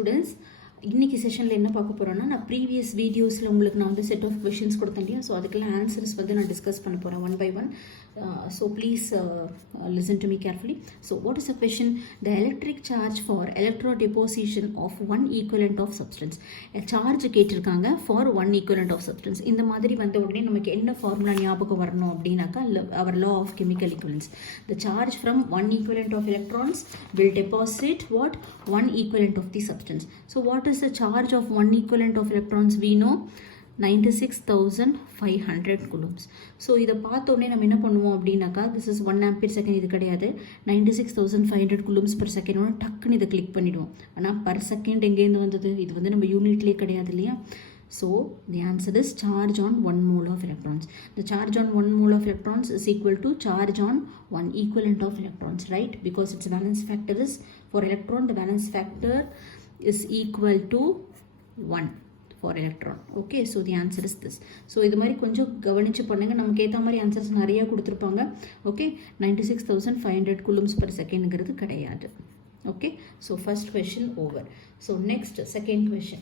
Students, இன்னைக்கு செஷனில் என்ன பார்க்க போகிறோன்னா, நான் ப்ரீவியஸ் வீடியோஸில் உங்களுக்கு நான் வந்து செட் ஆஃப் கொஷின்ஸ் கொடுத்தேன் இல்லையா. ஸோ அதுக்கெல்லாம் ஆன்சர்ஸ் வந்து நான் டிஸ்கஸ் பண்ண போகிறேன் one by one. So please listen to me carefully. So what is a question? The electric charge for electro deposition of one equivalent of substance. Charge கேட்டிருக்காங்க for one equivalent of substance. இந்த மாதிரி வந்த உடனே நமக்கு என்ன formula ஞாபகம் வரணும் அப்படின்னாக்கா, our law of chemical equivalence. The charge from one equivalent of electrons will deposit what? One equivalent of the substance. So what is the charge of one equivalent of electrons? We know 96,500 coulombs. So இதை பார்த்த உடனே நம்ம என்ன பண்ணுவோம் அப்படின்னாக்கா, this is 1 ampere second, இது கிடையாது 96,500 coulombs per second. டக்குன்னு இதை கிளிக் பண்ணிடுவோம். ஆனால் பர் செகண்ட் எங்கேருந்து வந்தது? இது வந்து நம்ம யூனிட்லேயே கிடையாது இல்லையா. So the answer is charge on 1 mole of electrons. The charge on 1 mole of electrons is equal to charge on 1 equivalent of electrons, right? Because its valence factor is, for electron the valence factor is equal to 1 for electron. Okay, so the answer is this. So இது மாதிரி கொஞ்சம் கவனிச்சு பண்ணுங்க, நமக்கு ஏற்ற மாதிரி answers நிறைய கொடுத்துருப்பாங்க. ஓகே, 96,500 coulombs per secondங்கிறது கிடையாது. Okay, so first question over. So next, second question.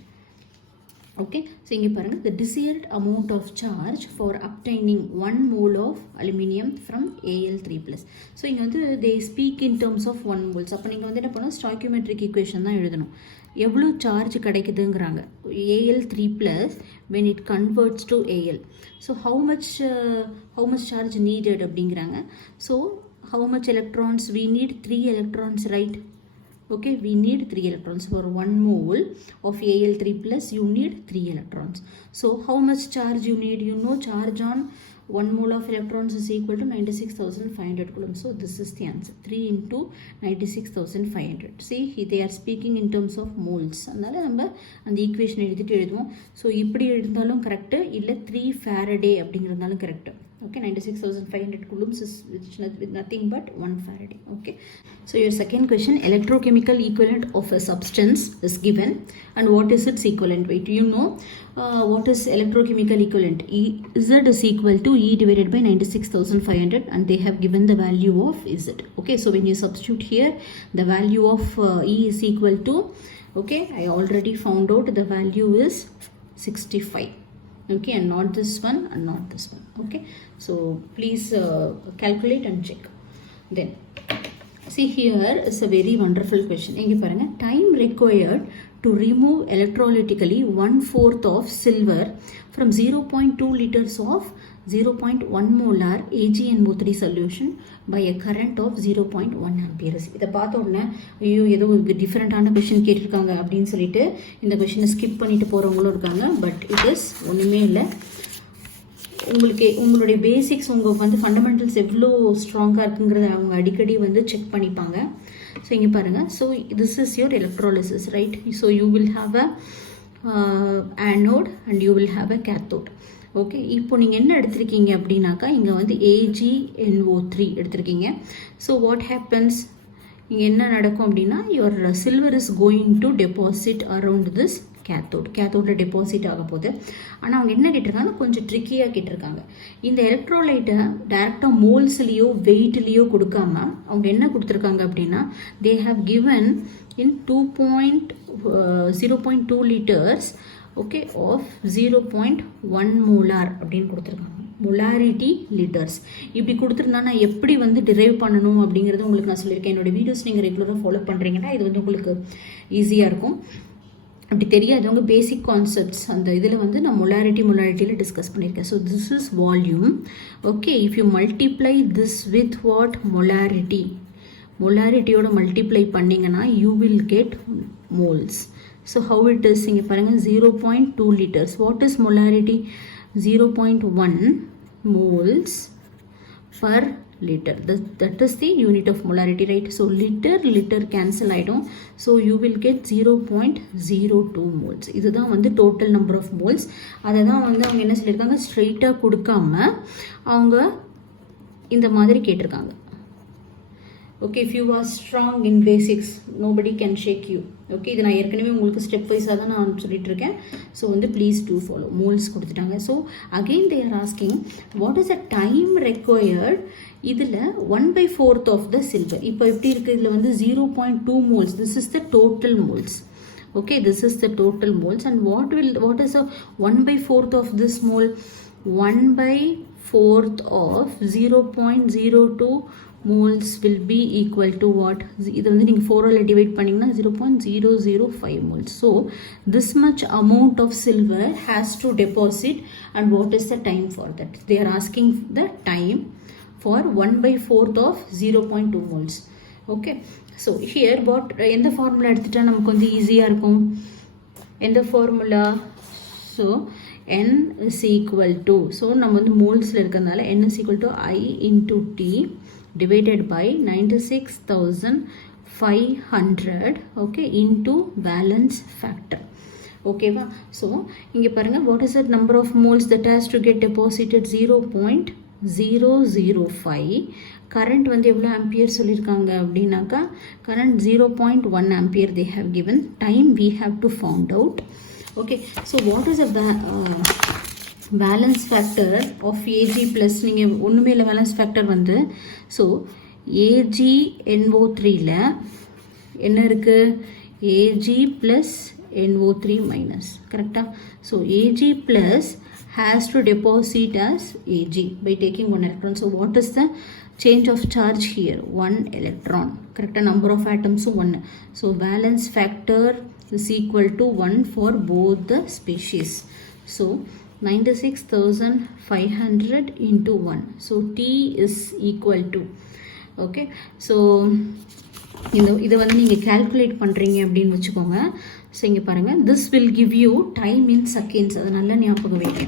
Okay, so இங்கே பாருங்க, the desired amount of charge for obtaining 1 mole of aluminium from Al3+. So இங்கே வந்து they speak in terms of 1 moles. அப்போ நீங்கள் வந்து என்ன பண்ணணும், ஸ்டாய்கியோமெட்ரிக் ஈக்குவேஷன் தான் எழுதணும். எவ்வளோ charge கிடைக்குதுங்கிறாங்க Al3+ when it converts to Al. So how much charge needed அப்படிங்கிறாங்க. So how much electrons? We need 3 electrons, right? Okay, we need 3 electrons. For 1 mole of Al3+, you need 3 electrons. So how much charge you need? You know, charge on 1 mole of electrons is equal to 96,500 coulombs. So this is the answer, 3 into 96,500. See, they are speaking in terms of moles. அதனால நம்ம அந்த equation எழுதிட்டு எழுதுவோம். So இப்படி எழுதினாலும் correct, இல்லை 3 Faraday அப்படிங்கிறதுனாலும் correct. Okay, 96,500 coulombs is with nothing but 1 Faraday. Okay, so your second question, electrochemical equivalent of a substance is given and what is its equivalent weight? You know what is electrochemical equivalent? Z is equal to E divided by 96,500 and they have given the value of Z. Okay, so when you substitute here, the value of E is equal to, okay, I already found out the value is 65. Okay, and not this one and not this one. Okay, so please calculate and check. Then see, here is a very wonderful question. இங்க பாருங்க, time required to remove electrolytically 1/4 of silver from 0.2 liters of 0.1 molar AgNO3 solution by a current of 0.1 amperes. இதை பார்த்த உடனே ஐயோ ஏதோ டிஃப்ரெண்ட்டான question கேட்டிருக்காங்க அப்படின்னு சொல்லிட்டு இந்த கொஷினை ஸ்கிப் பண்ணிட்டு போகிறவங்களும் இருக்காங்க. பட் இட் இஸ் ஒன்றுமே இல்லை. உங்களுடைய பேசிக்ஸ், உங்கள் வந்து ஃபண்டமெண்டல்ஸ் எவ்வளோ ஸ்ட்ராங்காக இருக்குங்கிறத அவங்க அடிக்கடி வந்து செக் பண்ணிப்பாங்க. ஸோ இங்கே பாருங்கள், so this is your electrolysis, right? So you will have a anode and you will have a cathode. Okay, இப்போ நீங்கள் என்ன எடுத்திருக்கீங்க அப்படின்னாக்கா, இங்கே வந்து AgNO3 எடுத்திருக்கீங்க. ஸோ வாட் ஹேப்பன்ஸ், இங்கே என்ன நடக்கும் அப்படின்னா, your silver is going to deposit around this கேத்தோடில் டெபாசிட் ஆக போகுது. ஆனால் அவங்க என்ன கேட்டிருக்காங்க, கொஞ்சம் ட்ரிக்கியாக கேட்டிருக்காங்க. இந்த எலக்ட்ரோலைட்டை டேரெக்டாக மோல்ஸ்லேயோ வெயிட்லேயோ கொடுக்காம அவங்க என்ன கொடுத்துருக்காங்க அப்படின்னா, they have given in 0.2 liters, okay, of 0.1 molar அப்படின்னு கொடுத்துருக்காங்க. மொலாரிட்டி லிட்டர்ஸ் இப்படி கொடுத்துருந்தா நான் எப்படி வந்து டிரைவ் பண்ணணும் அப்படிங்கிறது உங்களுக்கு நான் சொல்லியிருக்கேன். என்னோடய வீடியோஸ் நீங்கள் ரெகுலராக ஃபாலோ பண்ணுறீங்கன்னா இது வந்து உங்களுக்கு ஈஸியாக இருக்கும். அப்படி தெரியாதவங்க பேசிக் கான்செப்ட்ஸ் அந்த இதில் வந்து நான் மொலாரிட்டியில் டிஸ்கஸ் பண்ணியிருக்கேன். So this is volume. Okay, if you multiply this with what? மொலாரிட்டியோட மல்டிப்ளை பண்ணிங்கன்னா you will get moles. So how it is, இங்கே பாருங்கள், 0.2 liters. What is molarity? 0.1 moles per liter. That is the unit of molarity, right? So liter cancel ஆகிடும். So you will get 0.02 moles. இதுதான் வந்து total number of moles. அதை தான் வந்து அவங்க என்ன சொல்லியிருக்காங்க, ஸ்ட்ரெயிட்டாக கொடுக்காம அவங்க இந்த மாதிரி கேட்டிருக்காங்க. Okay, if you are strong in basics, nobody can shake you. Okay, இது நான் ஏற்கனவே உங்களுக்கு ஸ்டெப் வைஸாக தான் நான் சொல்லிட்டு இருக்கேன். ஸோ வந்து ப்ளீஸ் டூ ஃபாலோ. மோல்ஸ் கொடுத்துட்டாங்க. So again they are asking what is a time required. இதில் 1/4 ஆஃப் த சில்வர். இப்போ எப்படி இருக்குது, இதில் வந்து 0.2 moles. This is the total moles. Okay, this is the total moles. And what is a 1/4 of this mole? 1/4 of 0.02 moles will be equal to what? இது வந்து நீங்கள் 4 divide பண்ணிங்கன்னா 0.005 moles. So this much amount of silver has to deposit, and what is the time for that? They are asking the time for 1/4 of 0.2 moles. Okay, so here what எந்த formula எடுத்துட்டா நமக்கு வந்து ஈஸியாக இருக்கும்? எந்த formula? So n is equal to, so நம்ம வந்து மோல்ஸில் இருக்கிறதுனால n is equal to I into T divided by 96,500, okay, into valence factor. ஓகேவா? ஸோ இங்கே பாருங்கள், what is the number of moles that has to get deposited? 0.005. current வந்து எவ்வளோ ampere சொல்லியிருக்காங்க அப்படின்னாக்கா, current 0.1 ampere they have given. time we have to found out. Okay, so what is the valence factor of Ag plus, நீங்கள் ஒன்றுமே இல்லை, valence factor வந்து, so AgNO3ல என்ன இருக்குது? Ag plus NO3 minus, கரெக்டாக? So Ag plus has to deposit as Ag by taking 1 electron. So what is the change of charge here? 1 electron, correct? Number of atoms 1. So valence factor is equal to 1 for both the species. So 96,500 into 1. So T is equal to, okay, so இதை வந்து நீங்கள் calculate பண்ணுறீங்க அப்படின்னு வச்சுக்கோங்க. So இங்கே பாருங்கள், this will give you time in seconds. அது நல்லா ஞாபகம் வைங்க.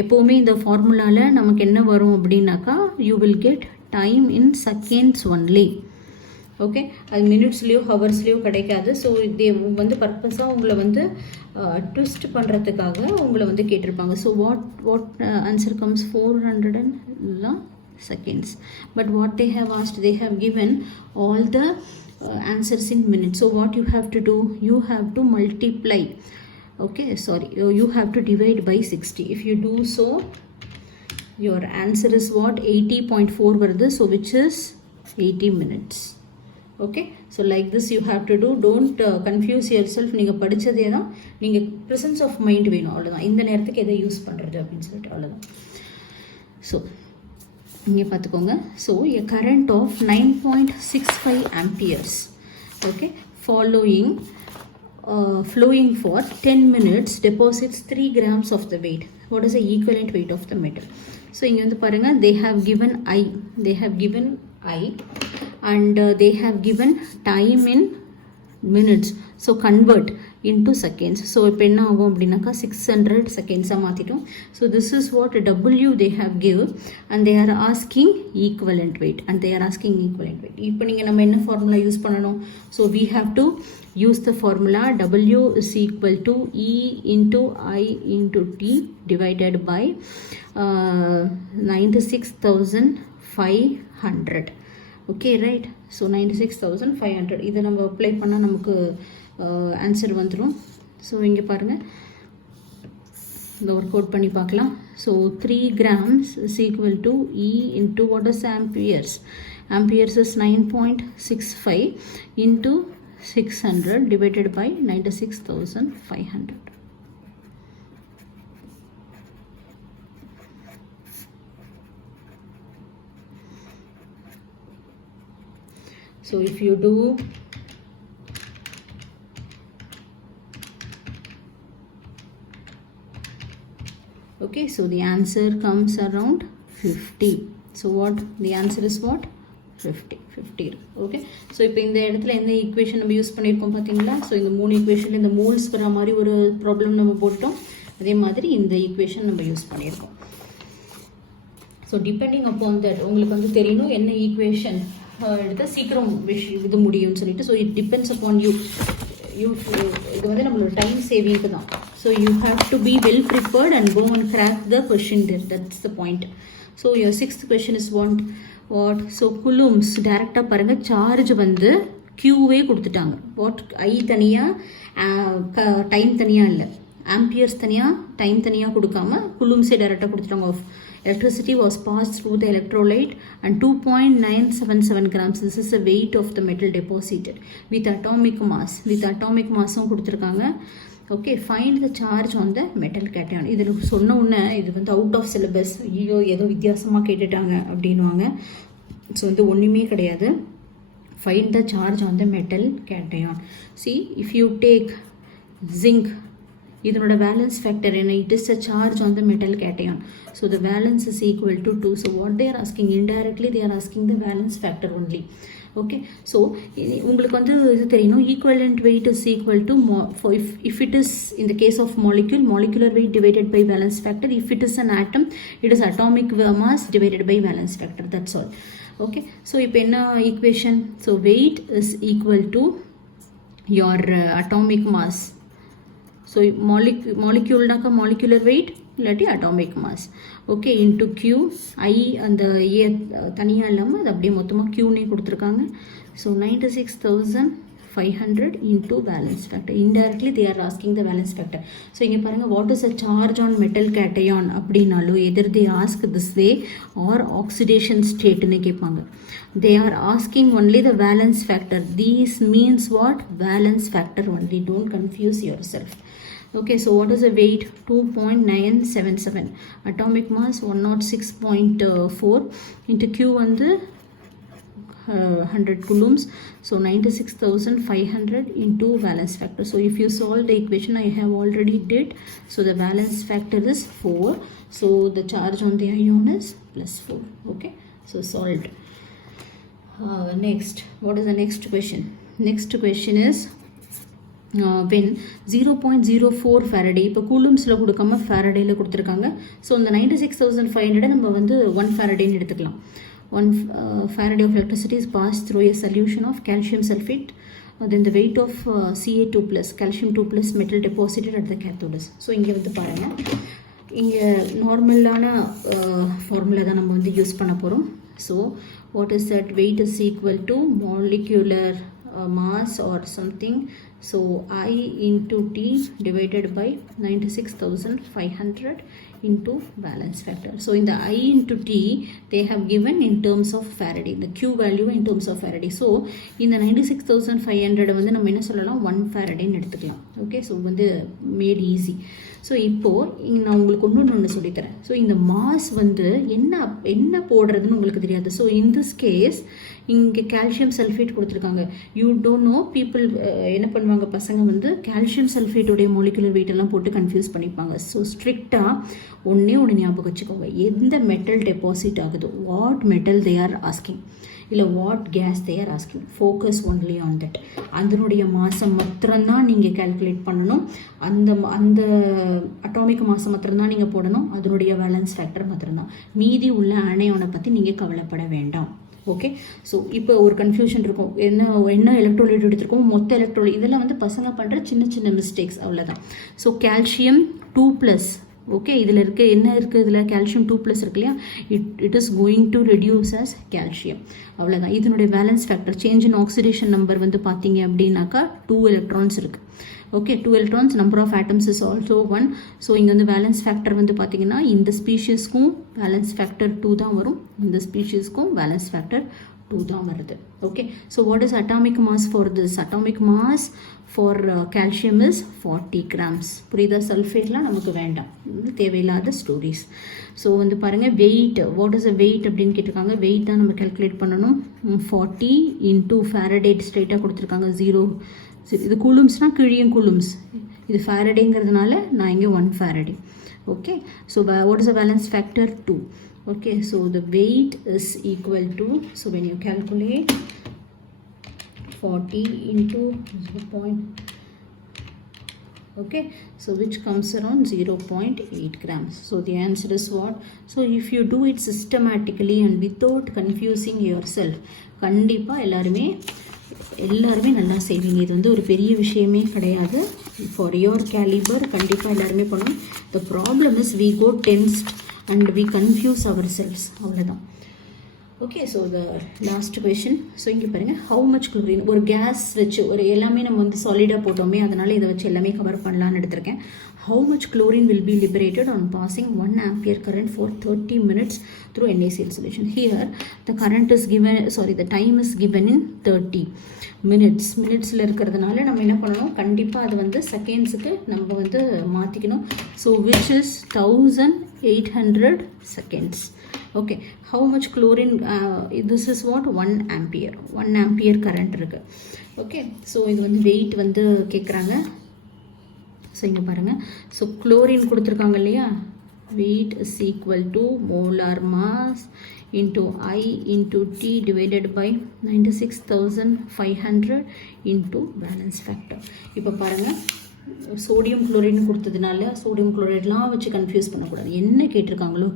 எப்போவுமே இந்த ஃபார்முலாவில் நமக்கு என்ன வரும் அப்படின்னாக்கா, you will get time in seconds only. Okay, அது மினிட்ஸ்லேயோ ஹவர்ஸ்லேயோ கிடைக்காது. ஸோ இது வந்து பர்பஸாக உங்களை வந்து ட்விஸ்ட் பண்ணுறதுக்காக உங்களை வந்து கேட்டிருப்பாங்க. So what answer comes 400 seconds. But what they have asked, they have given all the answers in minutes. So what you have to do? You have to multiply. Okay, sorry, you have to divide by 60. If you do so, your answer is what? 80.4 வருது. So which is 80 minutes. Okay, so like this you have to do. Don't confuse yourself. நீங்கள் படித்ததே தான், நீங்கள் presence of mind வேணும், அவ்வளோதான். இந்த நேரத்துக்கு எதை use பண்ணுறது அப்படின்னு சொல்லிட்டு, அவ்வளோதான். ஸோ இங்கே பார்த்துக்கோங்க. So a current of 9.65 amperes, okay, flowing for 10 minutes deposits 3 grams of the weight. What is the equivalent weight of the metal? So இங்கே வந்து பாருங்கள், they have given I and they have given time in minutes. So convert into seconds. So இப்போ என்ன ஆகும் அப்படின்னாக்கா 600 செகண்ட்ஸாக மாற்றிட்டோம். So this is what W they have give, and they are asking equivalent weight, இப்போ நீங்கள் நம்ம என்ன ஃபார்முலா யூஸ் பண்ணணும்? So we have to use the formula W is equal to E into I into T divided by 96,500. okay, right? So 96,500 இதை நம்ம apply பண்ணால் நமக்கு answer வந்துடும். ஸோ இங்கே பாருங்கள், இந்த ஒர்க் அவுட் பண்ணி பார்க்கலாம். So 3 grams is equal to E into what is amperes? Amperes is 9.65 into 600 divided by 96,500. So if you do okay, so the answer comes around 50. So what the answer is? What? 50. Okay, so இப்போ இந்த இடத்துல எந்த equation நம்ம use பண்ணியிருக்கோம் பார்த்தீங்களா? So இந்த 3 equation இந்த moles வர மாதிரி ஒரு ப்ராப்ளம் நம்ம போட்டோம். அதே மாதிரி இந்த ஈக்குவேஷன் நம்ம யூஸ் பண்ணியிருக்கோம். ஸோ டிபெண்டிங் அப்பான் தட் உங்களுக்கு வந்து தெரியணும் என்ன ஈக்குவேஷன் எடுத்தால் சீக்கிரம் இது முடியும்னு சொல்லிட்டு. So it depends upon you. இது வந்து நம்மளோட டைம் சேவிங்க்கு தான். So you have to be well prepared and go and crack the question there. That's the point. So your 6th question is what? So coulombs டேரெக்டாக பாருங்கள், charge வந்து க்யூவே கொடுத்துட்டாங்க. What? ஐ தனியாக டைம் தனியாக இல்லை, ஆம்பியர்ஸ் தனியாக டைம் தனியாக கொடுக்காம குலூம்ஸே டேரெக்டாக கொடுத்துட்டாங்க. electricity was passed through the electrolyte and 2.977 grams. This is the weight of the metal deposited with atomic mass. With atomic mass கொடுத்திருக்காங்க. Okay, find the charge on the metal cation. இதில் சொன்ன உடனே இது வந்து அவுட் ஆஃப் சிலபஸ், ஐயோ ஏதோ வித்தியாசமாக கேட்டுட்டாங்க அப்படின்வாங்க. ஸோ வந்து ஒன்றுமே கிடையாது. Find the charge on the metal cation. C, if you take zinc, இதனோட வேலன்ஸ் ஃபேக்டர் என்ன? It is a charge on the metal cation. So the valence is equal to 2. So what they are asking, indirectly they are asking the valence factor only. Okay, so உங்களுக்கு வந்து இது தெரியணும், equivalent weight is equal to if it is in the case of molecular weight divided by valence factor. If it is an atom, it is atomic mass divided by valence factor. That's all. Okay, so இப்போ என்ன equation? So weight is equal to your atomic mass. So moleculeனாக்கா molecular weight இல்லாட்டி atomic mass. Okay, into Q, I அந்த A தனியாக இல்லாமல் அது அப்படியே மொத்தமாக Qனே கொடுத்துருக்காங்க. So 96,500 into valence factor. Indirectly they are asking the valence factor. So இங்கே பாருங்கள், what is a charge on metal cation அப்படின்னாலும் either they ask this way or oxidation stateன்னு கேட்பாங்க. They are asking only the valence factor. These means what? Valence factor only. Don't confuse yourself. Okay, so what is the weight? 2.977. Atomic mass 106.4 into Q வந்து 100 coulombs. So 96,500 into valence factor. So if you solve the equation, I have already did. So the valence factor is 4. So the charge on the ion is +4. Okay, so solved. Next, what is the next question? Next question is when 0.04 Faraday, இப்போ கூலும்ஸில் கொடுக்காம ஃபேரடேயில் கொடுத்துருக்காங்க. So இந்த 96,500 நம்ம வந்து 1 Faradayன்னு எடுத்துக்கலாம். 1 Faraday of electricity is passed through a solution of calcium sulfate. Then the weight of Ca2+, calcium 2+ metal deposited at the cathode. So இங்கே வந்து பாருங்கள், இங்கே நார்மலான ஃபார்முலா தான் நம்ம வந்து யூஸ் பண்ண போகிறோம். So what is that? weight is equal to molecular mass or something. So I into T divided by 96,500 into valence factor. So in the I into T they have given in terms of Faraday, the Q value in terms of Faraday. So இந்த 96,500 வந்து நம்ம என்ன சொல்லலாம்? 1 Faradayன்னு எடுத்துக்கலாம். Okay, so வந்து mat easy. So இப்போது நான் உங்களுக்கு ஒன்று சொல்லித்தரேன். ஸோ இந்த மாஸ் வந்து என்ன போடுறதுன்னு உங்களுக்கு தெரியாது. ஸோ இன் திஸ் கேஸ் இங்கே கால்சியம் சல்ஃபேட் கொடுத்துருக்காங்க. யூ டோன்ட் நோ, பீப்புள் என்ன பண்ணுவாங்க, பசங்க வந்து கால்சியம் சல்ஃபேட்டுடைய மோலிகுலர் வெயிட் எல்லாம் போட்டு கன்ஃபியூஸ் பண்ணிப்பாங்க. ஸோ ஸ்ட்ரிக்டாக ஒன்று ஞாபகம் வச்சுக்கோங்க, எந்த மெட்டல் டெபாசிட் ஆகுதோ, what metal they are asking, இல்லை what gas they are asking, focus only on that. அதனுடைய மாதம் மாத்திரம்தான் நீங்கள் கால்குலேட் பண்ணணும். அந்த அட்டாமிக் மாதம் மாத்திரம்தான் நீங்கள் போடணும். அதனுடைய வேலன்ஸ் ஃபேக்டர் மாத்திரம்தான். மீதி உள்ள அணையோனை பற்றி நீங்கள் கவலைப்பட வேண்டாம். ஓகே, ஸோ இப்போ ஒரு கன்ஃபியூஷன் இருக்கும், என்ன எலக்ட்ரோலைட் எடுத்திருக்கோம், மொத்த எலக்ட்ரோலைட், இதெல்லாம் வந்து பசங்க பண்ணுற சின்ன மிஸ்டேக்ஸ், அவ்வளோதான். ஸோ கால்சியம் 2+, ஓகே, இதில் என்ன இருக்குது, இதில் கால்சியம் 2+ இருக்கு இல்லையா, it is going to reduce as calcium, அவ்வளோதான். இதனுடைய valence factor change in oxidation number வந்து பார்த்தீங்க அப்படின்னாக்கா 2 electrons இருக்குது. Okay, 2 electrons, number of atoms is also 1. So இங்கே வந்து வேலன்ஸ் ஃபேக்டர் வந்து பார்த்தீங்கன்னா இந்த ஸ்பீஷீஸ்க்கும் வேலன்ஸ் ஃபேக்டர் 2 தான் வரும், இந்த ஸ்பீஷீஸ்க்கும் வேலன்ஸ் ஃபேக்டர் 2 தான் வருது. Okay, so what is atomic mass for this? Atomic mass for calcium is 40 grams. புரியுதா? சல்ஃபேட்லாம் நமக்கு வேண்டாம், தேவையில்லாத ஸ்டோரிஸ். ஸோ வந்து பாருங்கள், weight, what is a weight அப்படின்னு கேட்டிருக்காங்க. வெயிட் தான் நம்ம கால்குலேட் பண்ணணும். 40 into Faraday ஸ்ட்ரைட்டாக கொடுத்துருக்காங்க. 0, இது கூலும்ஸ்னால் கிழியும் கூலும்ஸ், இது ஃபேரடேங்கிறதுனால நான் இங்கே 1 Faraday. Okay, so what is a valence factor? 2. Okay, so the weight is equal to, so when you calculate 40 into 0. Okay, so which comes around 0.8 grams. So the answer is what? So if you do it systematically and without confusing yourself, கண்டிப்பாக எல்லாருமே நல்லா செய்வீங்க. இது வந்து ஒரு பெரிய விஷயமே கிடையாது. ஃபார் யோர் கேலிபர் கண்டிப்பாக எல்லாருமே பண்ணணும். The problem is we go tensed and we confuse ourselves, அவ்வளோதான். Okay so the last question. So இங்கே பாருங்கள், ஹவு மச் குளோரின் ஒரு கேஸ் வச்சு ஒரு எல்லாமே நம்ம வந்து சாலிடாக போட்டோமே, அதனால் இதை வச்சு எல்லாமே கவர் பண்ணலான்னு எடுத்திருக்கேன். How much chlorine will be liberated on passing 1 ampere current for 30 minutes through NaCl solution. Here the current is given, the time is given in 30 minutes. மினிட்ஸில் இருக்கிறதுனால நம்ம என்ன பண்ணணும், கண்டிப்பாக அது வந்து செகண்ட்ஸுக்கு நம்ம வந்து மாற்றிக்கணும். So which is 1800 seconds. Okay, how much chlorine, this is what 1 ampere current இருக்கு. Okay, ஸோ இது வந்து வெயிட் வந்து கேட்குறாங்க. ஸோ இங்கே பாருங்கள், ஸோ குளோரின் கொடுத்துருக்காங்க இல்லையா, weight is equal to molar mass into I into T divided by 96,500 into valence factor. இப்போ பாருங்கள், சோடியம் குளோரின் கொடுத்ததுனால சோடியம் குளோரைட்லாம் வச்சு கன்ஃபியூஸ் பண்ணக்கூடாது. என்ன கேட்டிருக்காங்களோ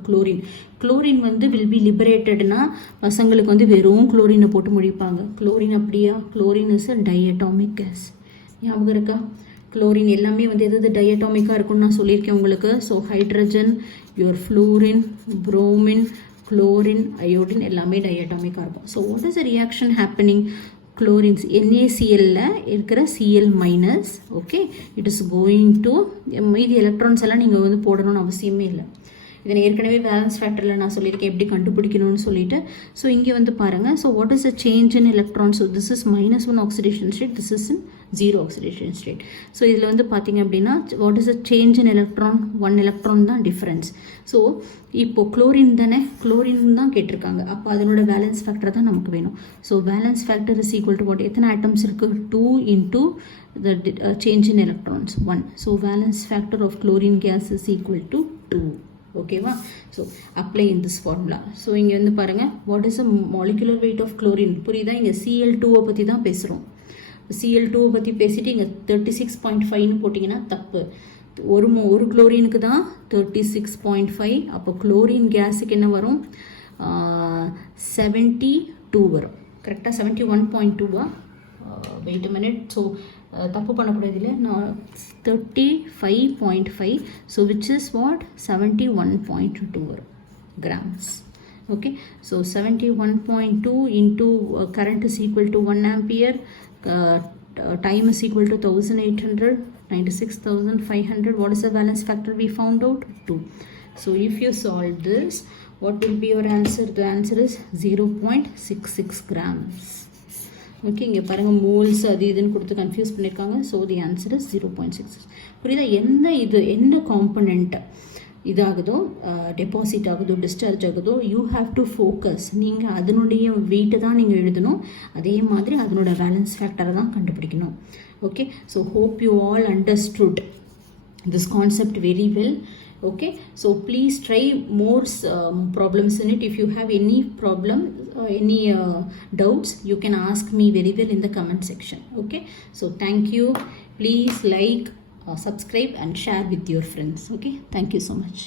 குளோரின் வந்து வில் பி லிபரேட்டட்னா பசங்களுக்கு வந்து வெறும் குளோரினை போட்டு முடிப்பாங்க. குளோரின் அப்படியா, chlorine is a diatomic gas. ஞாபகம் இருக்கா? குளோரின் எல்லாமே வந்து எது டைஅட்டாமிக்காக இருக்குன்னு நான் சொல்லியிருக்கேன் உங்களுக்கு. So hydrogen, your fluorine, bromine, chlorine, iodine எல்லாமே டைஅட்டாமிக்காக இருக்கும். So what is the reaction happening? Chlorines NaClல இருக்கிற Cl minus, okay, it is going to மீதி எலக்ட்ரான்ஸ் எல்லாம் நீங்கள் வந்து போடணும்னு அவசியமே இல்லை. இதை ஏற்கனவே பேலன்ஸ் ஃபேக்டரில் நான் சொல்லியிருக்கேன் எப்படி கண்டுபிடிக்கணும்னு சொல்லிட்டு. ஸோ இங்கே வந்து பாருங்கள், so what is a change in electron? So this is -1 oxidation state, this is in 0 oxidation state. So இதில் வந்து பார்த்தீங்க அப்படின்னா what is a change in electron? 1 electron தான் டிஃப்ரென்ஸ். ஸோ இப்போது குளோரின் தானே, குளோரின் தான் கேட்டிருக்காங்க. அப்போ அதனோட பேலன்ஸ் ஃபேக்டர் தான் நமக்கு வேணும். So balance factor is equal to what? எத்தனை ஆட்டம்ஸ் இருக்குது? 2 into the change in electrons 1. So valence factor of chlorine gas is equal to 2. ஓகேவா? So apply in this formula. So இங்கே வந்து பாருங்கள், what is a molecular weight of chlorine? புரியுதா? இங்கே Cl2 பற்றி தான் பேசுகிறோம். Cl2 பற்றி பேசிட்டு இங்கே 36.5ன்னு போட்டிங்கன்னா தப்பு. ஒரு குளோரினுக்கு தான் 36.5. அப்போ குளோரின் கேஸுக்கு என்ன வரும்? 72 வரும். கரெக்டாக 71.2வா? Wait a minute. ஸோ தப்பு பண்ணக்கூடாது இல்லை, நான் 35.5. So which is what? 71.2 வரும் grams. Okay, so 71.2 into current is equal to 1 ampere, time is equal to 1800, 96,500. What is the valence factor we found out? 2. So if you solve this, what will be your answer? The answer is 0.66 grams. Okay, இங்கே பாருங்கள், moles அது இதுன்னு கொடுத்து confuse பண்ணியிருக்காங்க. So the answer is 0.66. புரியுதா? என்ன component இதாகுதோ, deposit ஆகுதோ, discharge ஆகுதோ, யூ ஹாவ் டு ஃபோக்கஸ். நீங்கள் அதனுடைய வெயிட்டை தான் நீங்கள் எழுதணும். அதே மாதிரி அதனோட பேலன்ஸ் ஃபேக்டரை தான் கண்டுபிடிக்கணும். Okay, so hope you all understood this concept very well. Okay, so please try more problems in it. If you have any problem, any doubts, you can ask me very well in the comment section. Okay, so thank you. Please like, subscribe and share with your friends. Okay, thank you so much.